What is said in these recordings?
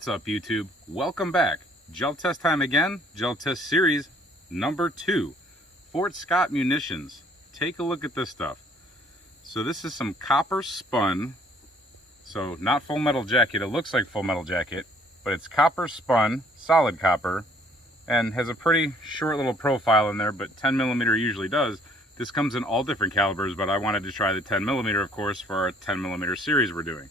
What's up, YouTube? Welcome back. Gel test time again. Gel test series number 2. Fort Scott Munitions. Take a look at this stuff. So this is some copper spun. So not full metal jacket. It looks like full metal jacket, but it's copper spun, solid copper, and has a pretty short little profile in there, but 10mm usually does. This comes in all different calibers, but I wanted to try the 10mm, of course, for our 10mm series we're doing.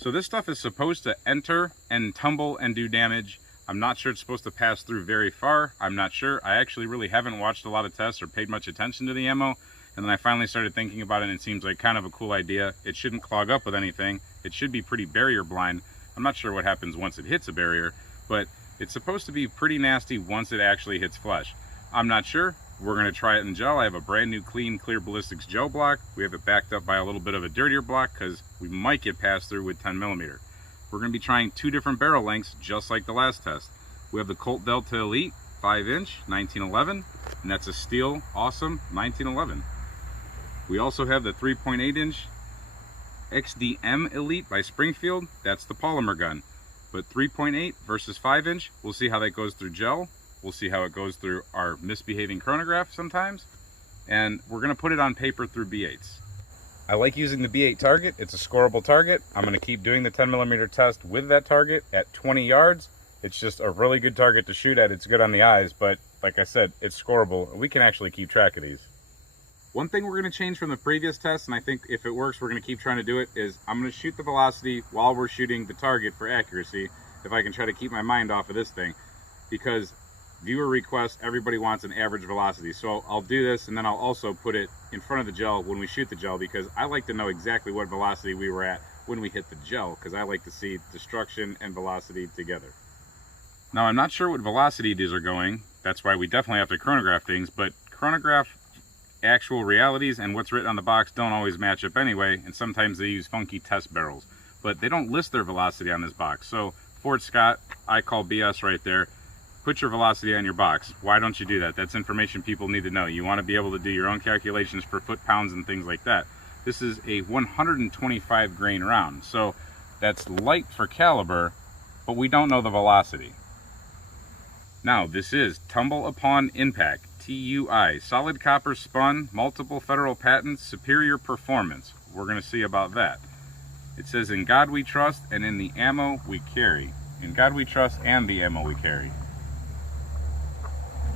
So this stuff is supposed to enter and tumble and do damage. I'm not sure it's supposed to pass through very far. I'm not sure. I actually really haven't watched a lot of tests or paid much attention to the ammo. And then I finally started thinking about it, and it seems like kind of a cool idea. It shouldn't clog up with anything. It should be pretty barrier blind. I'm not sure what happens once it hits a barrier, but it's supposed to be pretty nasty once it actually hits flesh. I'm not sure. We're going to try it in gel. I have a brand new clean clear ballistics gel block. We have it backed up by a little bit of a dirtier block because we might get passed through with 10mm. We're going to be trying 2 different barrel lengths just like the last test. We have the Colt Delta Elite 5-inch 1911, and that's a steel awesome 1911. We also have the 3.8-inch XDM Elite by Springfield. That's the polymer gun. But 3.8 versus 5-inch, we'll see how that goes through gel. We'll see how it goes through our misbehaving chronograph sometimes. And we're going to put it on paper through B8s. I like using the B8 target. It's a scoreable target. I'm going to keep doing the 10mm test with that target at 20 yards. It's just a really good target to shoot at. It's good on the eyes, but like I said, it's scoreable. We can actually keep track of these. One thing we're going to change from the previous test, and I think if it works, we're going to keep trying to do it, is I'm going to shoot the velocity while we're shooting the target for accuracy, if I can try to keep my mind off of this thing, because viewer request, everybody wants an average velocity. So I'll do this, and then I'll also put it in front of the gel when we shoot the gel, because I like to know exactly what velocity we were at when we hit the gel, because I like to see destruction and velocity together. Now, I'm not sure what velocity these are going. That's why we definitely have to chronograph things, but chronograph actual realities and what's written on the box don't always match up anyway, and sometimes they use funky test barrels. But they don't list their velocity on this box. So Fort Scott, I call BS right there. Put your velocity on your box. Why don't you do that? That's information people need to know. You want to be able to do your own calculations for foot-pounds and things like that. This is a 125 grain round, so that's light for caliber, but we don't know the velocity. Now, this is Tumble Upon Impact, TUI, solid copper spun, multiple federal patents, superior performance. We're going to see about that. It says, in God we trust and in the ammo we carry. In God we trust and the ammo we carry.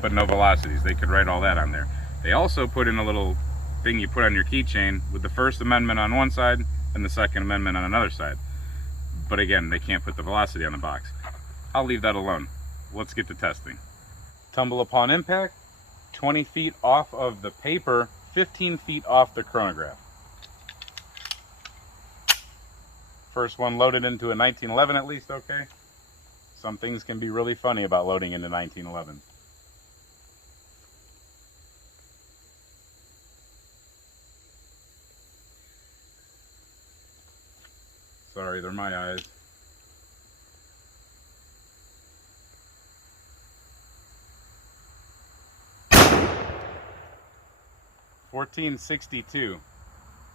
But no velocities. They could write all that on there. They also put in a little thing you put on your keychain with the First Amendment on one side and the Second Amendment on another side. But again, they can't put the velocity on the box. I'll leave that alone. Let's get to testing. Tumble Upon Impact, 20 feet off of the paper, 15 feet off the chronograph. First one loaded into a 1911 at least, okay? Some things can be really funny about loading into 1911. Sorry, they're my eyes. .1462.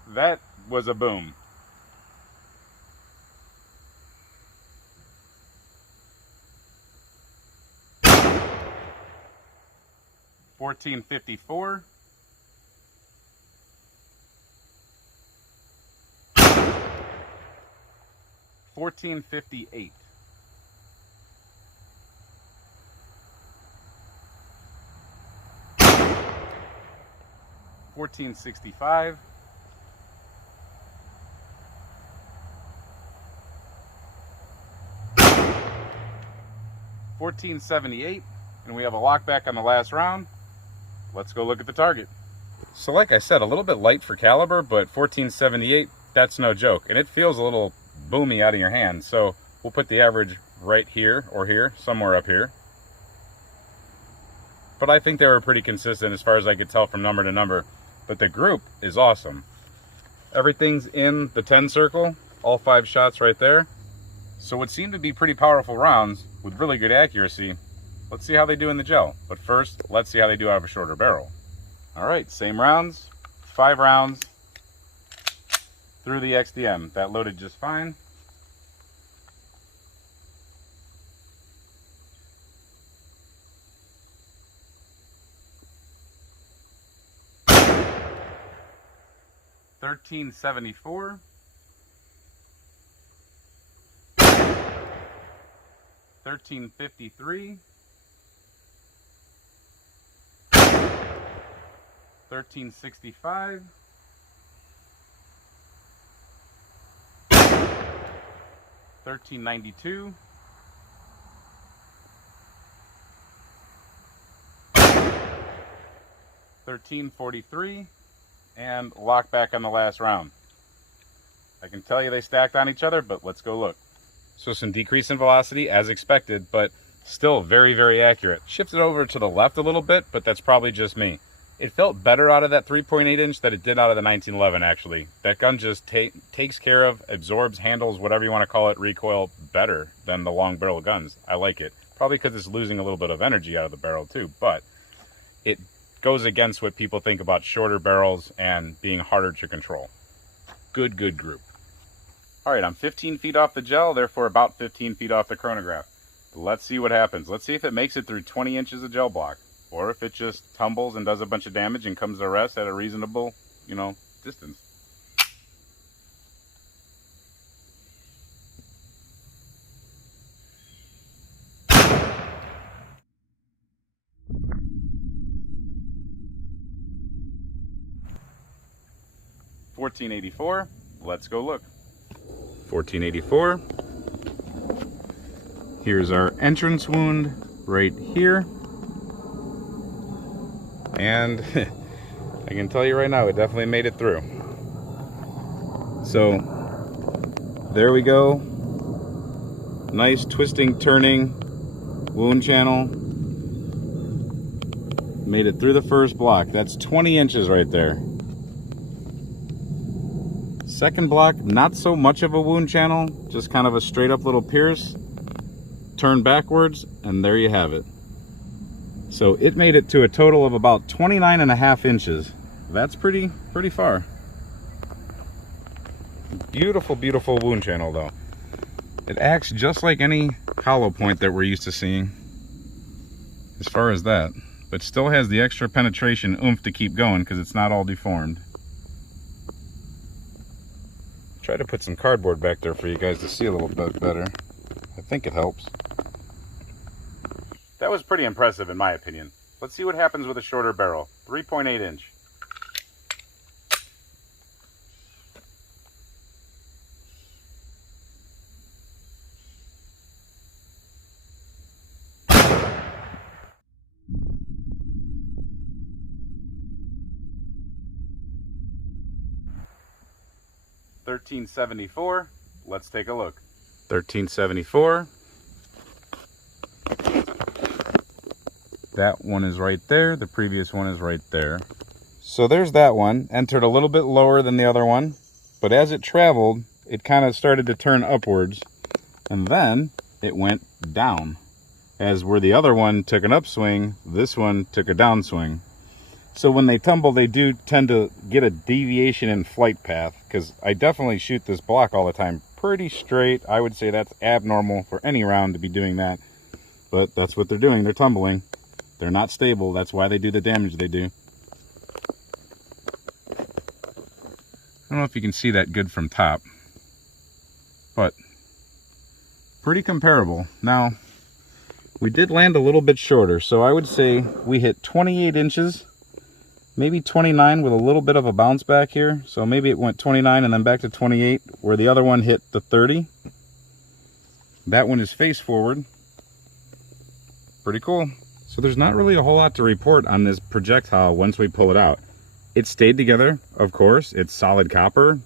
That was a boom. .1454. .1458. .1465. .1478, and we have a lockback on the last round. Let's go look at the target. So like I said, a little bit light for caliber, but .1478, that's no joke. And it feels a little boomy out of your hand. So we'll put the average right here or here, somewhere up here. But I think they were pretty consistent as far as I could tell from number to number. But the group is awesome. Everything's in the 10 circle, all 5 shots right there. So what seemed to be pretty powerful rounds with really good accuracy. Let's see how they do in the gel. But first, let's see how they do out of a shorter barrel. All right, same rounds, 5 rounds through the XDM. That loaded just fine. 1374, 1353, 1365, 1392, 1343, and lock back on the last round. I can tell you they stacked on each other, but let's go look. So some decrease in velocity as expected, but still very, very accurate. Shifted over to the left a little bit, but that's probably just me. It felt better out of that 3.8 inch than it did out of the 1911 actually. That gun just takes care of, absorbs, handles, whatever you want to call it, recoil better than the long barrel guns. I like it. Probably because it's losing a little bit of energy out of the barrel too, but it goes against what people think about shorter barrels and being harder to control. Good group. All right, I'm 15 feet off the gel, therefore about 15 feet off the chronograph. Let's see what happens. Let's see if it makes it through 20 inches of gel block, or if it just tumbles and does a bunch of damage and comes to rest at a reasonable, distance. $14.84. Let's go look. $14.84. Here's our entrance wound right here. And I can tell you right now, it definitely made it through. So there we go. Nice twisting, turning wound channel. Made it through the first block. That's 20 inches right there. Second block, not so much of a wound channel, just kind of a straight up little pierce. Turn backwards, and there you have it. So it made it to a total of about 29.5 inches. That's pretty far. Beautiful wound channel though. It acts just like any hollow point that we're used to seeing as far as that, but still has the extra penetration oomph to keep going because it's not all deformed. Try to put some cardboard back there for you guys to see a little bit better. I think it helps. That was pretty impressive in my opinion. Let's see what happens with a shorter barrel. 3.8 inch. $13.74. Let's take a look. $13.74. That one is right there. The previous one is right there. So there's that one. Entered a little bit lower than the other one, but as it traveled, it kind of started to turn upwards, and then it went down. As where the other one took an upswing, this one took a downswing. So when they tumble, they do tend to get a deviation in flight path, because I definitely shoot this block all the time pretty straight. I would say that's abnormal for any round to be doing that, but that's what they're doing. They're tumbling. They're not stable. That's why they do the damage they do. I don't know if you can see that good from top, but pretty comparable. Now, we did land a little bit shorter, so I would say we hit 28 inches. Maybe 29 with a little bit of a bounce back here. So maybe it went 29 and then back to 28, where the other one hit the 30. That one is face forward. Pretty cool. So there's not really a whole lot to report on this projectile once we pull it out. It stayed together, of course. It's solid copper.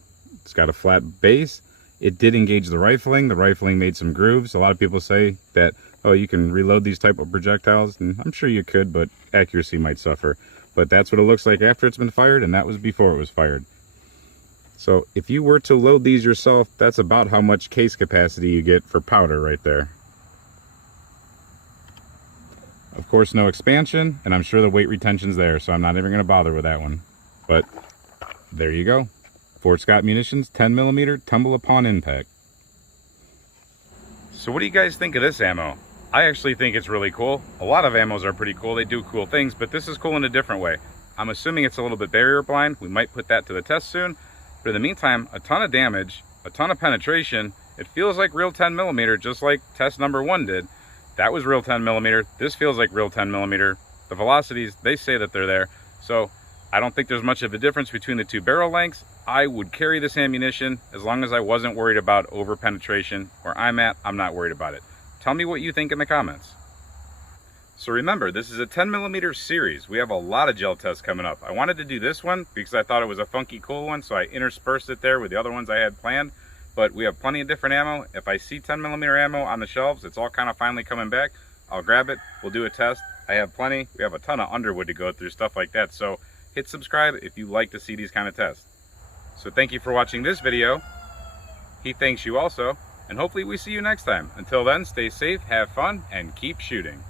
It's got a flat base. It did engage the rifling. The rifling made some grooves. A lot of people say that, oh, you can reload these type of projectiles, and I'm sure you could, but accuracy might suffer. But that's what it looks like after it's been fired, and that was before it was fired. So if you were to load these yourself, that's about how much case capacity you get for powder right there. Of course, no expansion, and I'm sure the weight retention's there, so I'm not even going to bother with that one. But there you go. Fort Scott Munitions 10mm Tumble Upon Impact. So what do you guys think of this ammo? I actually think it's really cool. A lot of ammos are pretty cool. They do cool things, but this is cool in a different way. I'm assuming it's a little bit barrier blind. We might put that to the test soon. But in the meantime, a ton of damage, a ton of penetration. It feels like real 10mm, just like test number 1 did. That was real 10mm. This feels like real 10mm. The velocities, they say that they're there. So I don't think there's much of a difference between the 2 barrel lengths. I would carry this ammunition as long as I wasn't worried about over penetration. Where I'm at, I'm not worried about it. Tell me what you think in the comments. So remember, this is a 10mm series. We have a lot of gel tests coming up. I wanted to do this one because I thought it was a funky, cool one, so I interspersed it there with the other ones I had planned. But we have plenty of different ammo. If I see 10mm ammo on the shelves, it's all kind of finally coming back, I'll grab it. We'll do a test. I have plenty. We have a ton of Underwood to go through, stuff like that. So hit subscribe if you like to see these kind of tests. So thank you for watching this video. He thanks you also, and hopefully we see you next time. Until then, stay safe, have fun, and keep shooting.